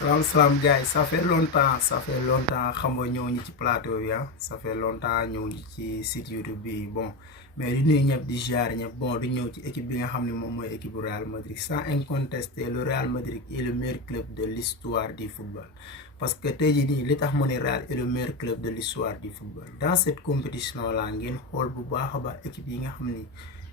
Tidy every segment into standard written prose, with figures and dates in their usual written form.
Salam gars yi ça fait longtemps xam nga ñëw ñi ci plateau bi ça fait longtemps ñëw ñi ci site YouTube bi bon mais di nuyu ñëpp di ziar ñëpp bon di ñëw ci équipe bi nga xam ne moom mooy équipe bu Real Madrid sans incontester le Real Madrid est le meilleur club de l'histoire du football parce que tey jii nii li tax mu ne Real est le meilleur club de l'histoire du football dans cette compétition là ngeen xool bu baax a baax équipe yi nga xam ni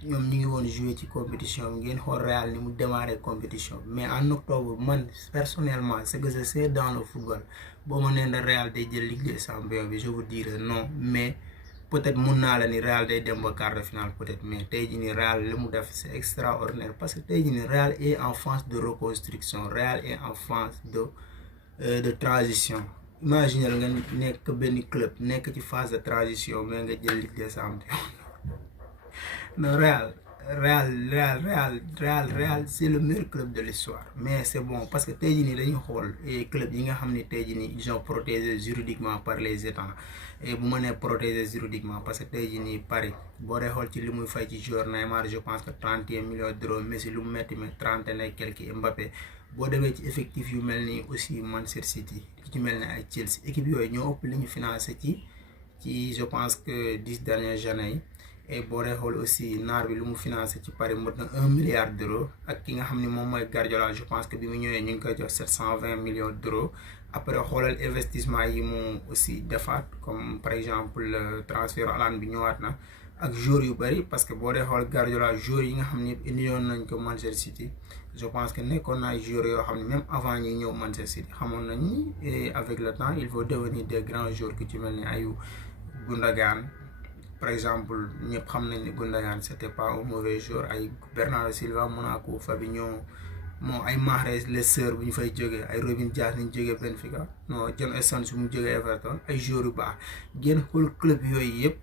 ñoom ñu ngi woon jouer ci compétition bi ngeen xool Real ni mu démarrer compétition mais en octobre man personnellement ce que je sais dans le football boo ma nee na Real day jël Ligue des Champions bi je vous dirais non mais peut-être mun naa la ni Real day dem ba quart de finale peut-être mais tey jii nii Real li mu def c'est extraordinaire parce que tey jii nii Real est en phase de reconstruction Real est en phase de transition imaginez nga nekk benn club nekk ci phase de transition mais nga jël Ligue des Champions. Non, Real, c'est le meilleur club de l'histoire. Mais c'est bon, parce que les clubs ils ont protégé juridiquement par les États. Et vous m'avez protégé juridiquement parce que Paris, je pense que 31 millions d'euros, mais si vous mettez 30 et quelques Mbappé, vous avez effectif aussi Manchester City, Chelsea. L'équipe qui financé je pense que 10 dernières années. Et boo dee xool aussi naar bi lu mu financé ci Paris mot na 1 milliard d'euros ak ki nga xam ni moom mooy Guardiola je pense que bi mu ñëwee ñu ngi koy jox 720 millions d'euros après xoolal investissement yi mu aussi defaat comme par exemple transfert Haaland bi ñëwaat na ak joueurs yu bëri parce que boo dee xool Guardiola joueurs yi nga xam ni indi woon nañ ko Manchester City je pense que nekkoon na ay joueurs yoo xam ne même avant ñuy ñëw Manchester City xamoon nañ ni et avec le temps il faut devenir des grands joueurs ku ci mel ni ayu Gundogan par exemple ñëpp xam nañ ne Gundogan c'était pas un mauvais joueur ay Bernardo Silva Monaco Fabinho moo ay Mahrez les sœurs bu ñu fay jógee ay Robin Dias ni ñu jógee Benfica non John Stones bu mu jógee Everton ay joueurs yu baax génn xool club yooyu yëpp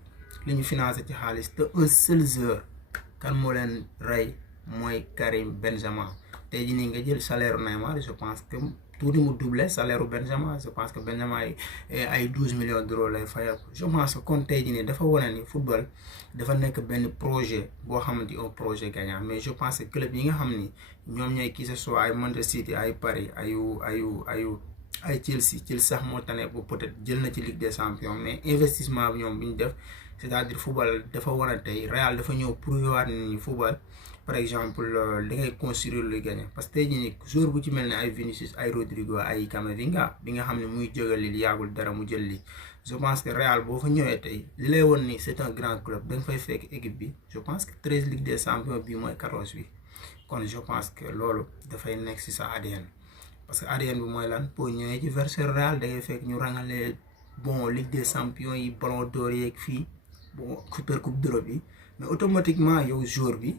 li ñu financé ci xaalis te un seul joueur kan moo leen rey mooy Karim Benzema tey jii nii nga jël salaire Neymar je pense que tout mu doublé salaire u Benzema je pense que Benzema ay 12 millions d'euros lay fayal je pense que kon tey jii nii dafa wane ni football dafa nekk benn projet boo xamante un projet gagnant mais je pense que club yi nga xam ni ñoom ñooy qui ce soit ay Manchester City ay Paris ay Chelsea sax moo tane bu peut-être jël na ci Ligue des Champions mais investissement bi ñoom bi ñu def c'est-à-dire football dafa wane tey Real dafa ñëw prouver ni football par exemple li ngay construire luy gagner parce que tey jii nii joueur bu ci mel ne ay Vinicius ay Rodrigo ay Camavinga bi nga xam ne muy jógal li yàggul dara mu jël li je pense que Real boo fa ñëwee tey li lay woon ni c'est un grand club da nga fay fekk équipe bi je pense que 13 Ligue des Champions bi mooy 14 bi kon je pense que loolu dafay nekk ci sa ADN parce que ADN bi mooy lan boo ñëwee ci version Real da ngay fekk ñu rangalee bon Ligue des Champions yi Ballon d'Or yeeg fii bon Super Coupe d'Europe yi mais automatiquement yow joueur bi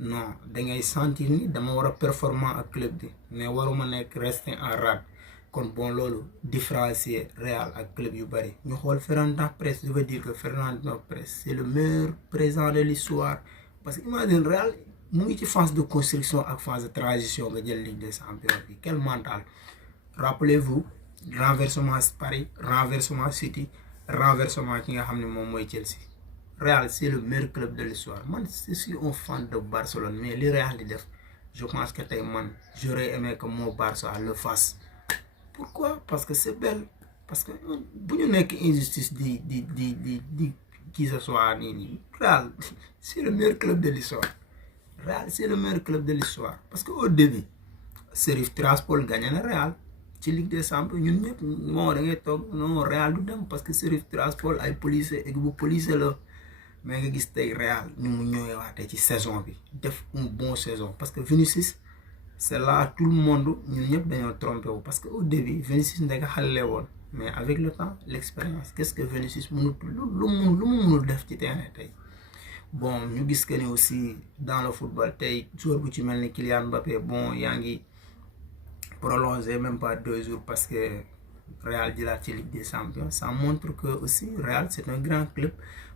non da ngay sentir ni dama war a performant ak club bi mais waruma nekk rester en rade kon bon loolu différencier Real ak club yu bëri ñu xool Fernando Pérez je veux dire que Fernando Pérez c'est le meilleur président de l'histoire parce que imagine Real mu ngi ci phase de construction ak phase de transition nga jël Ligue des Champions bi quel mental rappelez-vous renversement Paris renversement City renversement ki nga xam ne moom mooy Chelsea Real c'est le meilleur club de l'histoire man je suis un fan de Barcelone mais li Real di def je pense que tey man j'aurais aimé que mon Barça le fasse pourquoi parce que c'est belle parce que bu ñu nekk injustice di qui ce soit nii Real c'est le meilleur club de l'histoire Real c'est le meilleur club de l'histoire parce que au début Sheriff Tiraspol gagné na Real ci Ligue des Champions ñun ñëpp moo da ngay toog non Real du dem parce que Sheriff Tiraspol ay policier équipe bu policier la mais nga gis tey Real ñu mu ñëwee waatee ci saison bi def une bonne saison parce que Vinicius c'est là tout le monde ñun ñëpp dañoo trompé wu parce que au début Vinicius ndeka xale woon mais avec le temps l'expérience qu'est-ce que Vinicius mënut lu mu mënul def ci terrain tey bon ñu gis que ni aussi dans le football tey joueur bu ci mel ni Kylian Mbappé bon yaa ngi prolongé même pas 2 jours parce que Real jëlaat ci Ligue des Champions ça montre que aussi Real c'est un grand club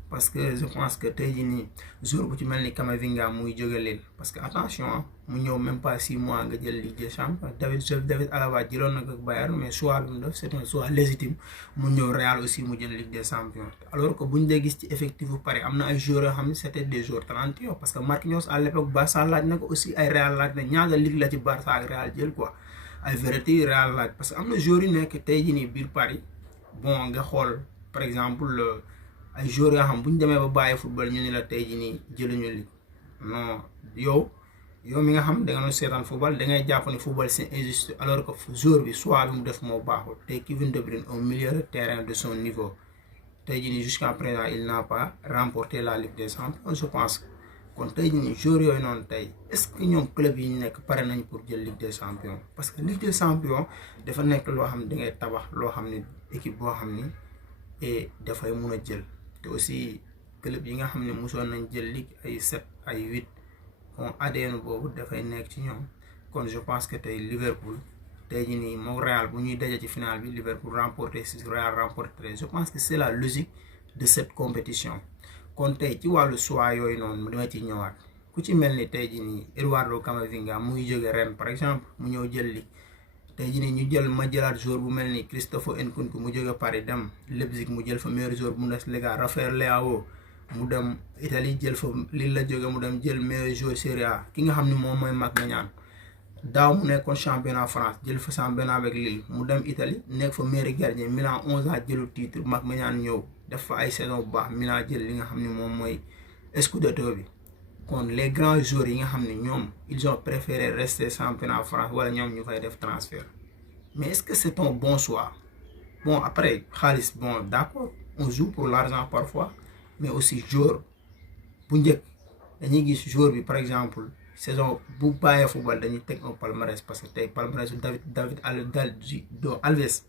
parce que je pense que tey jii nii jour bu ci mel ni Camavinga muy jóge Lille parce que attention mu ñëw même pas 6 mois nga jël Ligue des Champions David Alaba jëloon na ko Bayern mais choix bi mu def c'est un choix légitime mu ñëw Real aussi mu jël Ligue des Champions alors que buñ dee gis ci effectif bu pare am na ay joueurs yoo xam ne c'était des joueurs talentueux parce que Marquinhos à l'époque Barça laaj na ko aussi ay Real laaj na ñaata ligue la ci Barça ak Real jël quoi ay vérité Real laaj parce que am na joueurs yu nekk tey jii nii biir Paris bon nga xool par exemple ay joueurs yoo xam bu ñu demee ba bàyyi football ñu ni la tey jii nii jëluñu li non yow mi nga xam da nga doon seetaan football da ngay jàpp ni football c'est injuste alors que joueur bi soit bi mu def moo baaxul tey Kevin De Bruyne au milieu de terrain de son niveau tey jii nii jusqu'à présent il n'a pas remporté la Ligue des Champions je pense kon tey jii nii joueurs yooyu noonu tey est-ce que ñoom club yi ñu nekk pare nañ pour jël Ligue des Champions parce que Ligue des Champions dafa nekk loo xam ne da ngay tabax loo xam ne équipe boo xam ni et dafay mun a jël te aussi club yi nga xam ne mosoon nañ jël ligue ay 7 ay 8 kon ADN boobu dafay nekk ci ñoom kon je pense que tey Liverpool tey jii nii moo Real bu ñuy daje ci finale bi Liverpool remporté 6 Real remporté je pense que c'est la logique de cette compétition kon tey ci wàllu choix yooyu noonu dama ci ñëwaat ku ci mel ni tey jii nii Eduardo Camavinga mu ngi jóge Rennes par exemple mu ñëw jël li tey jii nii ñu ma jëlaat joueur bu mel ni Christopher Nkunku mu jóge Paris dem Leipzig mu jël fa meilleur joueur Bundesliga Rafael Leao mu dem Italie jël fa Lille la jóge mu dem jël meilleur joueur Serie A ki nga xam ne moom mooy Mac Maignan daaw mu nekkoon championnat France jël fa championnat avec Lille mu dem Italie nekk fa meilleur gardien Milan 11 ans jëlu titre Mac Maignan ñëw def fa ay saison bu baax Milan jël li nga xam ne moom mooy Scudetto bi kon les grands joueurs yi nga xam ne ñoom ils ont préféré rester championnat France wala ñoom ñu fay def transfert mais est-ce que c'est un bon choix bon après xaalis bon d'accord on joue pour l'argent parfois mais aussi joueur bu njëkk dañuy gis joueur bi par exemple saison bu bàyyee football dañuy teg un palmarès parce que tey palmarès David Alves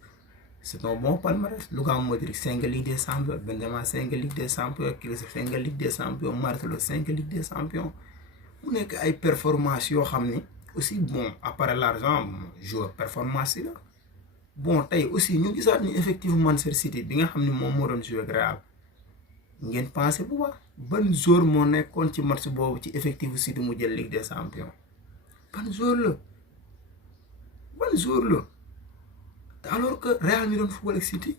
c'est un bon palmarès Luka Modric 5 Ligue des Champions Benzema 5 Ligue des Champions Kroos 5 Ligue des Champions Marcelo 5 Ligue des Champions mu nekk ay performance yoo xam ni aussi bon après l'argent joueur performance yi la bon tey aussi ñu gisaat ni effectivement Manchester City bi nga xam ne moom moo doon jouer ak Real ngeen pensé bu baax ban joueur moo nekkoon ci match boobu ci effectif City mu jël Ligue des Champions ban joueur la alors que Real mi doon football ak City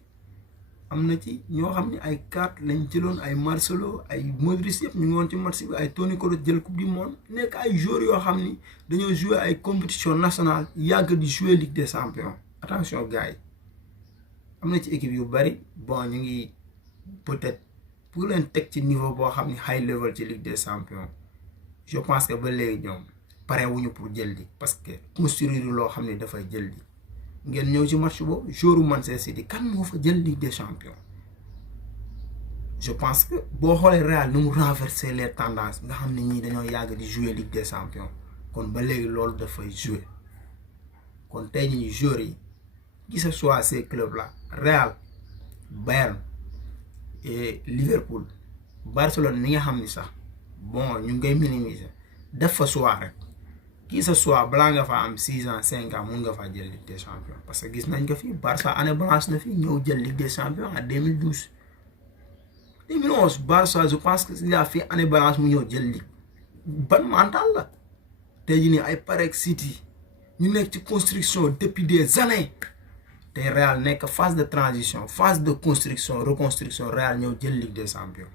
am na ci ñoo xam ne ay 4 lañ jëloon ay Marcelo ay Modric yëpp ñu ngi woon ci match bi ay Toni Kroos jël coupe du monde nekk ay joueurs yoo xam ni dañoo jouer ay compétition nationale yàgg di jouer Ligue des Champions attention gars yi am na ci équipe yu bari bon ñu ngi peut-être pour leen teg ci niveau boo xam ni high level ci Ligue des Champions je pense que ba léegi ñoom pare wuñu pour jël li parce que construire loo xam ne dafay jël li ngeen ñëw ci match boobu joueur Manchester City kan moo fa jël Ligue des Champions je pense que boo xoolee Real nu mu renverser les tendances nga xam ne ñii dañoo yàgg di jouer Ligue des Champions kon ba léegi loolu dafay jouer kon tey ñi joueurs yi gisa soit ces clubs là Real Bayern et Liverpool Barcelone mi nga xam ni sax bon ñu ngay minimiser def fa soit rek kii sa soit balaa nga fa am 6 ans 5 ans mun nga faa jël Ligue des Champions parce que gis nañ ko fii Barça année blanche na fii ñëw jël Ligue des Champions en 2012 2011 Barça je pense que il a fait année blanche mu ñëw jël Ligue ban mental la tey jii nii ay Paris City ñu nekk ci construction depuis des années tey Real nekk phase de transition phase de construction reconstruction Real ñëw jël Ligue des Champions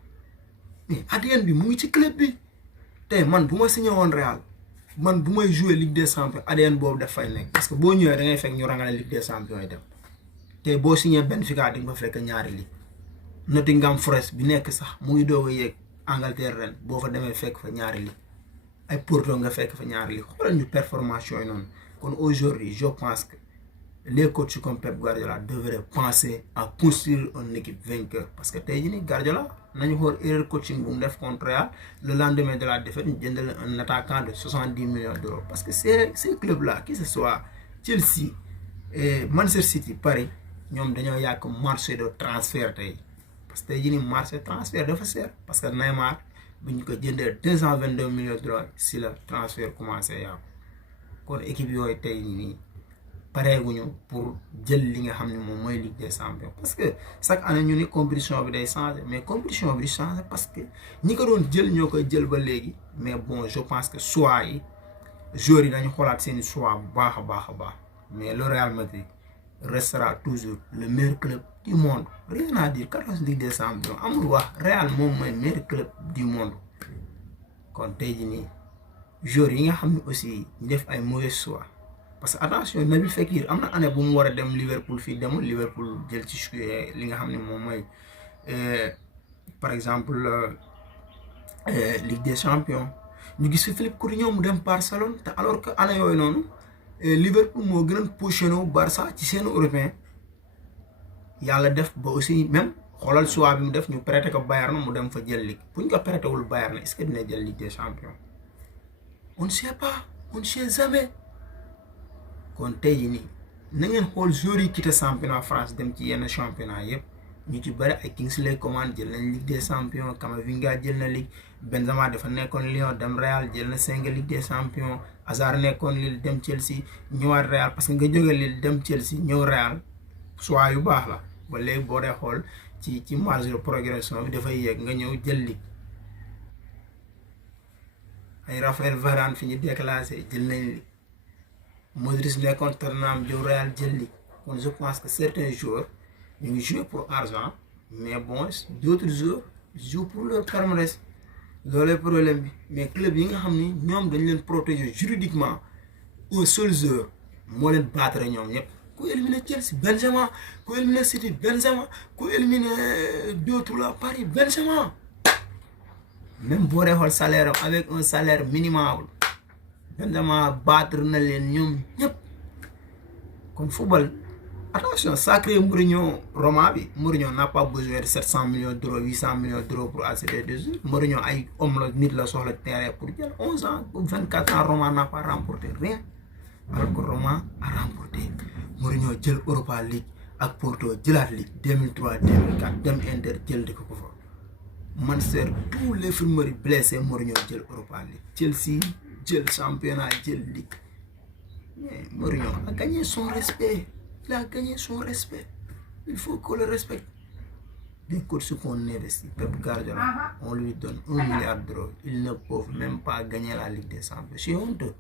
mais ADN bi mu ngi ci club bi tey man bu ma signé woon Real man bu may jouer Ligue des Champions ADN boobu daf fay nekk parce que boo ñëwee da ngay fekk ñu rangale Ligue des Champions yi dem te boo signé Benfica di nga fa fekk ñaari ligue Nottingham Forest bi nekk sax mu ngi doog a yéeg Angleterre ren boo fa demee fekk fa ñaari ligue ay Porto nga fekk fa ñaari ligue xoolal ñu performance yooyu noonu kon aujourd'hui je pense que les coachs comme Pep Guardiola devraient penser à construire une équipe vainqueur parce que tey jii nii Guardiola nañu xool erreur coaching bu mu def contre Real le lendemain de la défaite ñu jëndal un attaquant de 70 millions d'euros parce que ces clubs là que ce soit Chelsea et Manchester City Paris ñoom dañoo yàq marché de transfert tey parce que tey jii nii marché transfert dafa seer parce que Neymar bu ñu ko jëndee 222 millions d'euros si la transfert commencé yàqu kon équipe yooyu tey nii pareeguñu pour jël li nga xam ne moom mooy Ligue des Champions parce que chaque année ñu ni compétition bi day changer mais compétition bi di changer parce que ñi ko doon jël ñoo koy jël ba léegi mais bon je pense que choix yi joueurs yi dañu xoolaat seeni choix bu baax a baax mais le Real Madrid restera toujours le meilleur club du monde rien à dire 14 Ligue des Champions amul wax Real moom mooy meilleur club du monde kon tey jii nii joueurs yi nga xam ne aussi ñu def ay mauvais choix parce que attention Nabil Fekir am na année bu mu war a dem Liverpool fii demul Liverpool jël ci li nga xam ne moom mooy par exemple Ligue des Champions ñu gis fi Philippe Coutinho mu dem Barcelone te alors que année yooyu noonu Liverpool moo gënoon positionné wu Barça ci seen européen yàlla def ba aussi même xoolal choix bi mu def ñu prêté ko Bayern mu dem fa jël ligue bu ñu ko prêté wul Bayern est-ce que dina jël Ligue des Champions on ne sait pas on ne sait jamais kon tey jii nii na ngeen xool joueurs yi quitté championnat France dem ci yenn championnat yëpp ñu ci bëri ay Kingsley Coman jël nañ Ligue des Champions Camavinga jël na Ligue Benzema dafa nekkoon Lyon dem Real jël na 5 Ligue des Champions Hazard nekkoon Lille dem Chelsea ñëwaat Real parce que nga jóge Lille dem Chelsea ñëw Real choix yu baax la ba léegi boo dee xool ci marge de progression bi dafay yéeg nga ñëw jël Ligue ay Raphaël Varane fi ñu déclassé jël nañ Ligue Modric nekkoon Tottenham jël Real jël Ligue kon je pense que certains joueurs ñu ngi jouer pour argent mais bon d'autres joueurs jouent pour leur palmarès loolu problème bi mais club yi nga xam ni ñoom dañ leen protéger juridiquement un seul joueur moo leen battre ñoom ñëpp ku éliminer Chelsea Benzema ku éliminer City Benzema ku éliminer d'autres là Paris Benzema même boo dee xool salaire am avec un salaire minimal Benzema battre na leen ñoom ñëpp kon football attention sacré Mourinho Roma bi Mourinho n'a pas besoin de 700 millions d'euros 800 millions d'euros pour accéder des joueurs Mourinho ay homme la nit la soxla terrain pour jël 11 ans 24 ans Roma n'a pas remporté rien alors que Roma a remporté Mourinho jël Europa League ak Porto jëlaat Ligue 2003 2004 dem Inter jël di ko fa Manchester tous les infirmeries blessés Mourinho jël Europa League Chelsea jël championnat jël Ligue mais Mourinho a gagné son respect. Il a gagné son respect. Il faut qu'on le respecte. Des coachs qu'on investit, Pep Guardiola, on lui donne 1 milliard d'euros. Ils ne peuvent même pas gagner la Ligue des Champions. C'est honteux.